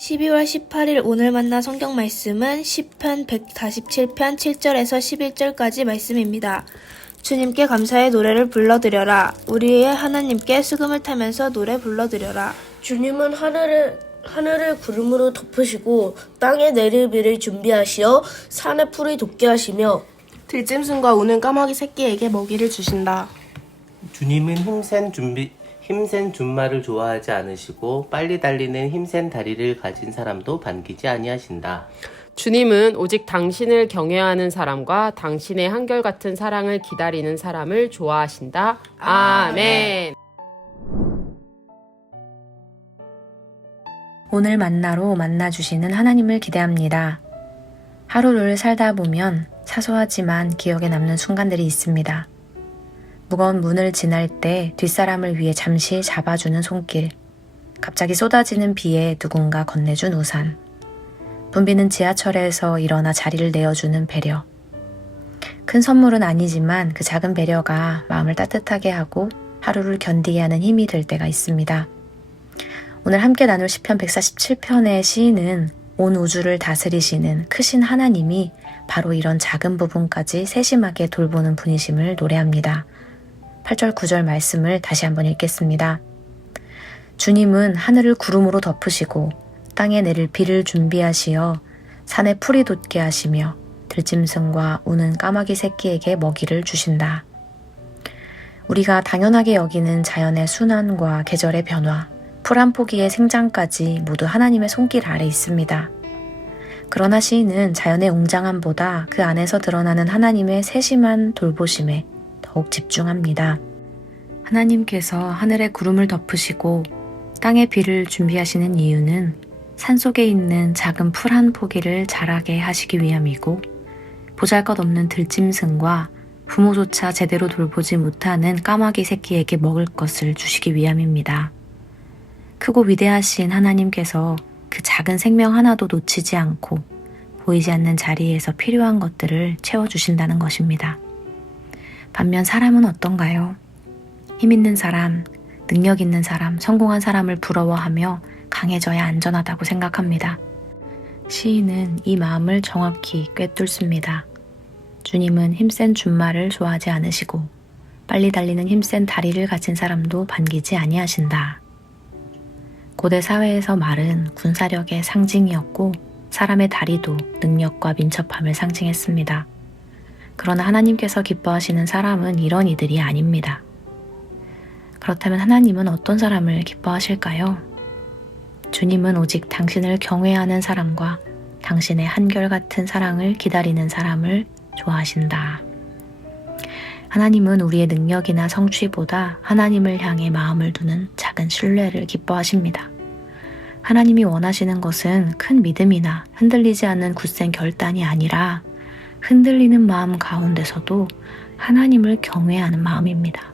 12월 18일 오늘 만난 성경 말씀은 시편 147편 7절에서 11절까지 말씀입니다. 주님께 감사의 노래를 불러드려라. 우리의 하나님께 수금을 타면서 노래 불러드려라. 주님은 하늘을 구름으로 덮으시고 땅에 내릴 비를 준비하시어 산에 풀이 돋게 하시며 들짐승과 우는 까마귀 새끼에게 먹이를 주신다. 주님은 힘센 준말을 좋아하지 않으시고 빨리 달리는 힘센 다리를 가진 사람도 반기지 아니하신다. 주님은 오직 당신을 경외하는 사람과 당신의 한결같은 사랑을 기다리는 사람을 좋아하신다. 아멘. 오늘 만나로 만나주시는 하나님을 기대합니다. 하루를 살다 보면 사소하지만 기억에 남는 순간들이 있습니다. 무거운 문을 지날 때 뒷사람을 위해 잠시 잡아주는 손길, 갑자기 쏟아지는 비에 누군가 건네준 우산, 붐비는 지하철에서 일어나 자리를 내어주는 배려. 큰 선물은 아니지만 그 작은 배려가 마음을 따뜻하게 하고 하루를 견디게 하는 힘이 될 때가 있습니다. 오늘 함께 나눌 시편 147편의 시인은 온 우주를 다스리시는 크신 하나님이 바로 이런 작은 부분까지 세심하게 돌보는 분이심을 노래합니다. 8절 9절 말씀을 다시 한번 읽겠습니다. 주님은 하늘을 구름으로 덮으시고 땅에 내릴 비를 준비하시어 산에 풀이 돋게 하시며 들짐승과 우는 까마귀 새끼에게 먹이를 주신다. 우리가 당연하게 여기는 자연의 순환과 계절의 변화, 풀 한 포기의 생장까지 모두 하나님의 손길 아래 있습니다. 그러나 시인은 자연의 웅장함보다 그 안에서 드러나는 하나님의 세심한 돌보심에 더욱 집중합니다. 하나님께서 하늘의 구름을 덮으시고 땅의 비를 준비하시는 이유는 산속에 있는 작은 풀 한 포기를 자라게 하시기 위함이고, 보잘것없는 들짐승과 부모조차 제대로 돌보지 못하는 까마귀 새끼에게 먹을 것을 주시기 위함입니다. 크고 위대하신 하나님께서 그 작은 생명 하나도 놓치지 않고 보이지 않는 자리에서 필요한 것들을 채워주신다는 것입니다. 반면 사람은 어떤가요? 힘 있는 사람, 능력 있는 사람, 성공한 사람을 부러워하며 강해져야 안전하다고 생각합니다. 시인은 이 마음을 정확히 꿰뚫습니다. 주님은 힘센 준말을 좋아하지 않으시고 빨리 달리는 힘센 다리를 가진 사람도 반기지 아니하신다. 고대 사회에서 말은 군사력의 상징이었고 사람의 다리도 능력과 민첩함을 상징했습니다. 그러나 하나님께서 기뻐하시는 사람은 이런 이들이 아닙니다. 그렇다면 하나님은 어떤 사람을 기뻐하실까요? 주님은 오직 당신을 경외하는 사람과 당신의 한결같은 사랑을 기다리는 사람을 좋아하신다. 하나님은 우리의 능력이나 성취보다 하나님을 향해 마음을 두는 작은 신뢰를 기뻐하십니다. 하나님이 원하시는 것은 큰 믿음이나 흔들리지 않는 굳센 결단이 아니라 흔들리는 마음 가운데서도 하나님을 경외하는 마음입니다.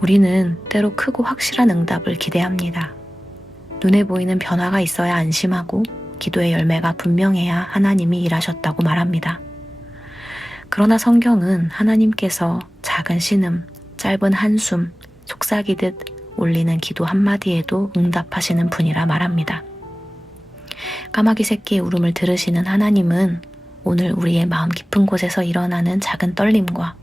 우리는 때로 크고 확실한 응답을 기대합니다. 눈에 보이는 변화가 있어야 안심하고 기도의 열매가 분명해야 하나님이 일하셨다고 말합니다. 그러나 성경은 하나님께서 작은 신음, 짧은 한숨, 속삭이듯 올리는 기도 한마디에도 응답하시는 분이라 말합니다. 까마귀 새끼의 울음을 들으시는 하나님은 오늘 우리의 마음 깊은 곳에서 일어나는 작은 떨림과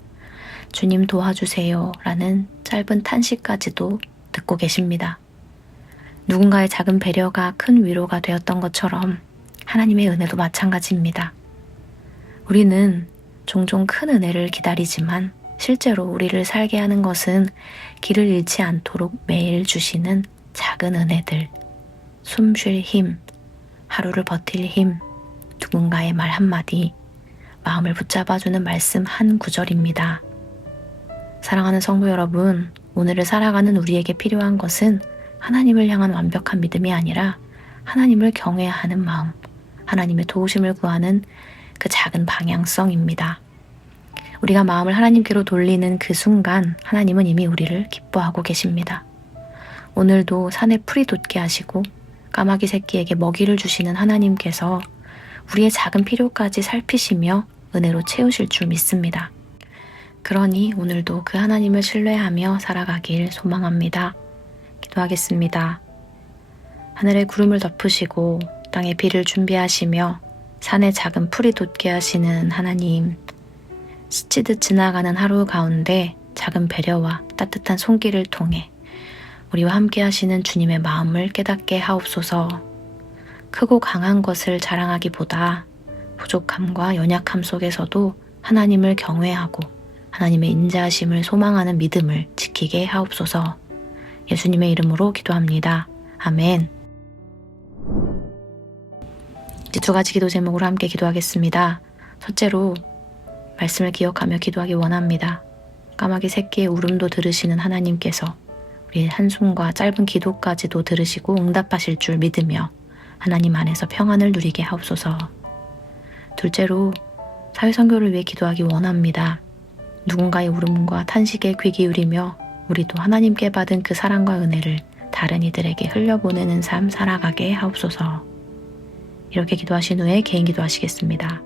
주님 도와주세요 라는 짧은 탄식까지도 듣고 계십니다. 누군가의 작은 배려가 큰 위로가 되었던 것처럼 하나님의 은혜도 마찬가지입니다. 우리는 종종 큰 은혜를 기다리지만 실제로 우리를 살게 하는 것은 길을 잃지 않도록 매일 주시는 작은 은혜들, 숨 쉴 힘, 하루를 버틸 힘, 누군가의 말 한마디, 마음을 붙잡아주는 말씀 한 구절입니다. 사랑하는 성도 여러분, 오늘을 살아가는 우리에게 필요한 것은 하나님을 향한 완벽한 믿음이 아니라 하나님을 경외하는 마음, 하나님의 도우심을 구하는 그 작은 방향성입니다. 우리가 마음을 하나님께로 돌리는 그 순간 하나님은 이미 우리를 기뻐하고 계십니다. 오늘도 산에 풀이 돋게 하시고 까마귀 새끼에게 먹이를 주시는 하나님께서 우리의 작은 필요까지 살피시며 은혜로 채우실 줄 믿습니다. 그러니 오늘도 그 하나님을 신뢰하며 살아가길 소망합니다. 기도하겠습니다. 하늘에 구름을 덮으시고 땅에 비를 준비하시며 산에 작은 풀이 돋게 하시는 하나님, 스치듯 지나가는 하루 가운데 작은 배려와 따뜻한 손길을 통해 우리와 함께 하시는 주님의 마음을 깨닫게 하옵소서. 크고 강한 것을 자랑하기보다 부족함과 연약함 속에서도 하나님을 경외하고 하나님의 인자하심을 소망하는 믿음을 지키게 하옵소서. 예수님의 이름으로 기도합니다. 아멘. 이제 두 가지 기도 제목으로 함께 기도하겠습니다. 첫째로 말씀을 기억하며 기도하기 원합니다. 까마귀 새끼의 울음도 들으시는 하나님께서 우리의 한숨과 짧은 기도까지도 들으시고 응답하실 줄 믿으며 하나님 안에서 평안을 누리게 하옵소서. 둘째로 사회선교를 위해 기도하기 원합니다. 누군가의 울음과 탄식에 귀 기울이며 우리도 하나님께 받은 그 사랑과 은혜를 다른 이들에게 흘려보내는 삶 살아가게 하옵소서. 이렇게 기도하신 후에 개인 기도하시겠습니다.